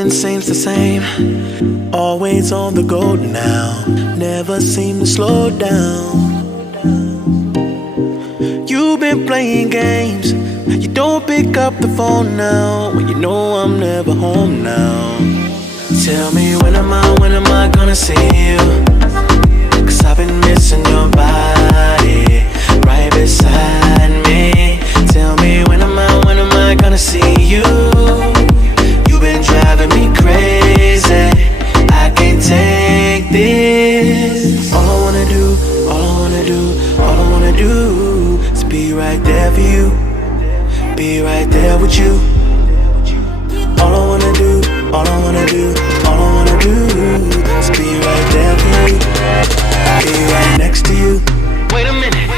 Nothing seems the same. Always on the go now. Never seem to slow down. You've been playing games. You don't pick up the phone now when you know I'm never home now. Tell me when am I gonna see you? 'Cause I've been missing your body right beside me. Tell me when am I gonna see you? You've been driving me crazy. I can't take this. All I wanna do is be right there for you. Be right there with you. All I wanna do is be right there for you. Be right next to you. Wait a minute.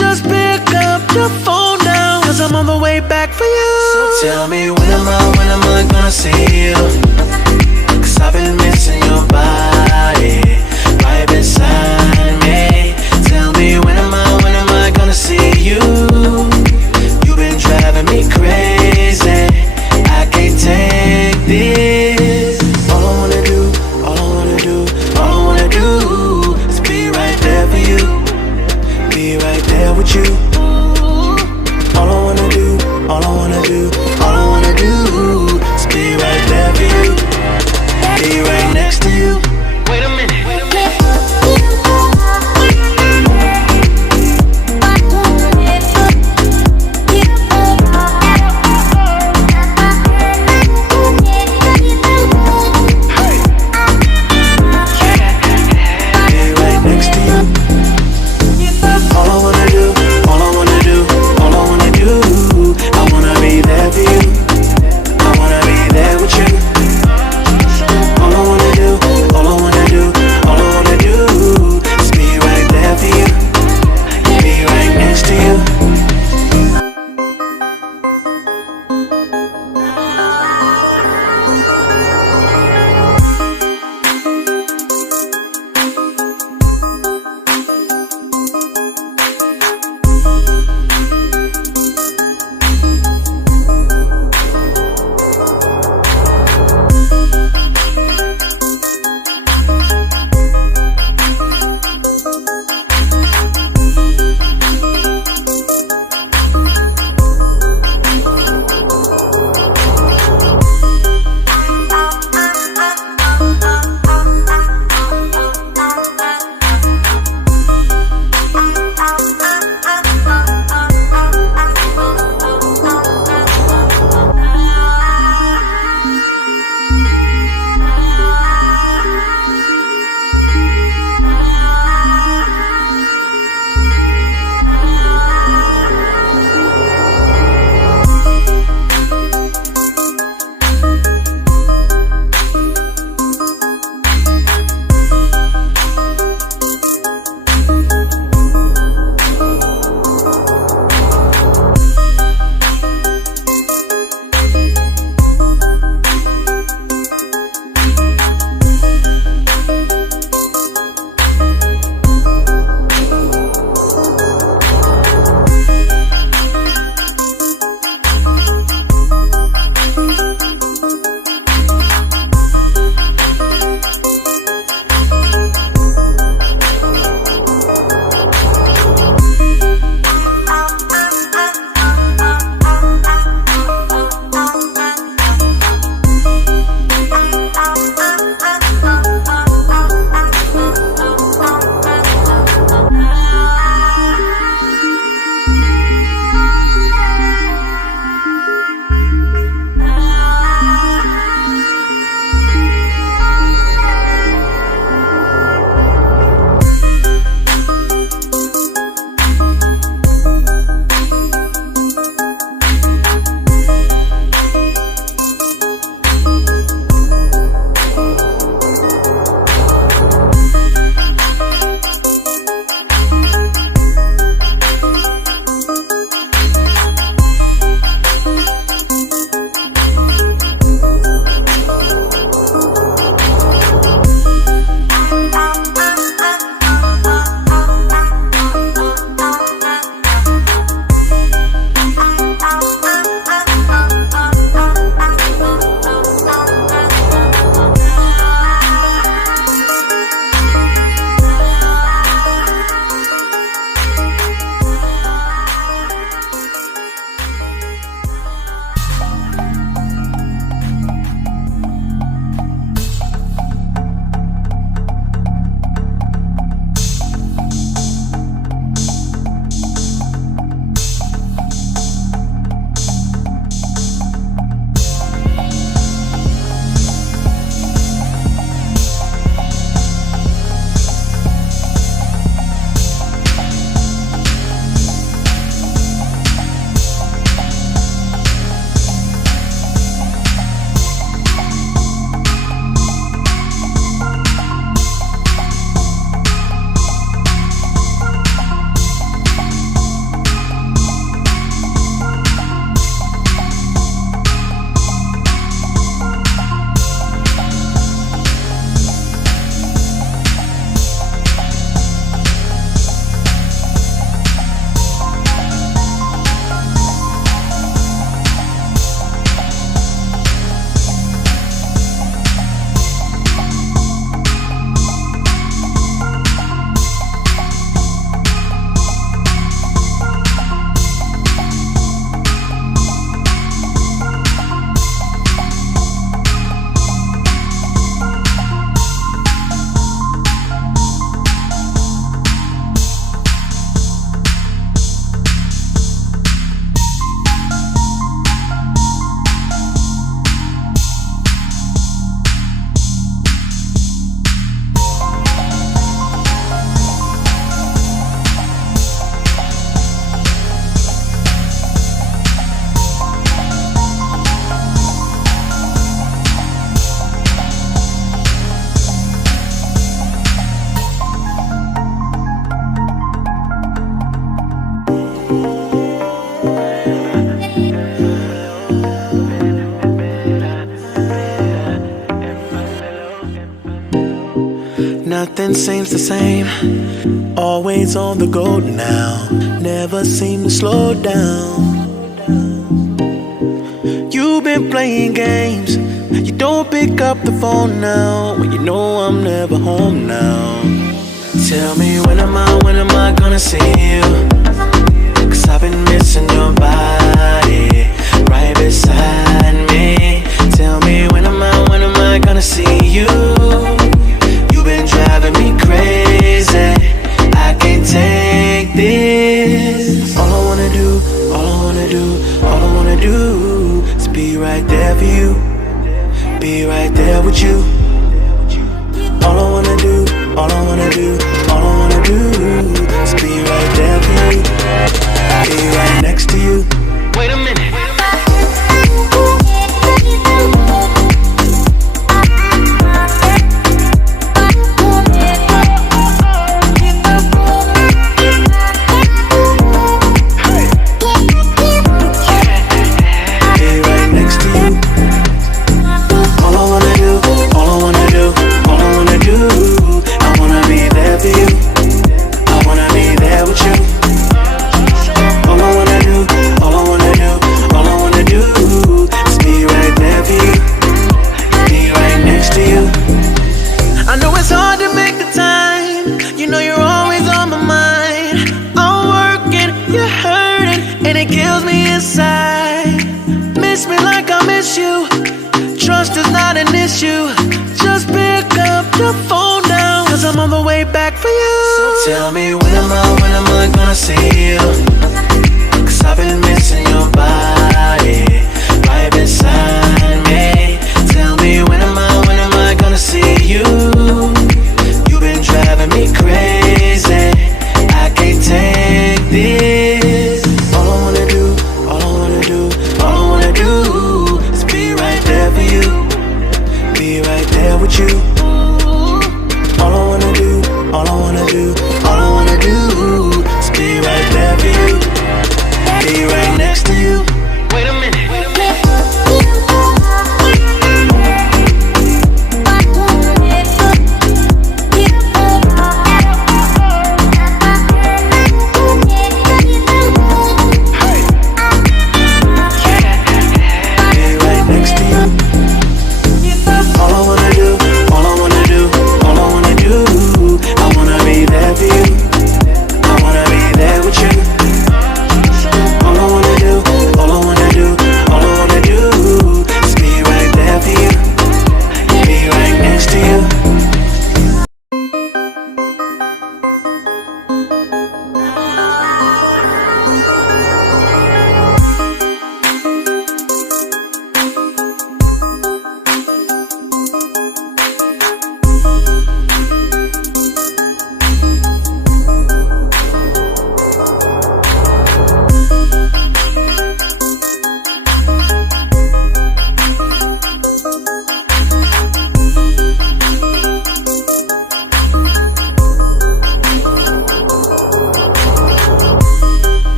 Just pick up your phone now, 'cause I'm on the way back for you. So tell me when am I gonna see you? 'Cause I've been missing your body right beside me. Tell me when am I gonna see you? You've been driving me crazy. I can't take this. All I wanna do is be right there for you. Be right there with you. All I wanna do is be right there for you. Nothing seems the same. Always on the go now. Never seem to slow down. You've been playing games. You don't pick up the phone now. When you know I'm never home now. Tell me when am I gonna see you? 'Cause I've been missing your body right beside me. Tell me when am I gonna see you? You've been driving me crazy. I can't take this. All I wanna do is be right there for you. Be right there with you. All I wanna do is be right there for you. Be right next to you. Wait a minute. Trust is not an issue. Just pick up your phone now, 'cause I'm on the way back for you. So tell me when am I gonna see you? 'Cause I've been missing your body right beside me. Tell me when am I gonna see you? You've been driving me crazy. I can't take this. All I wanna do is be right there for you. Be right there with you. All I wanna do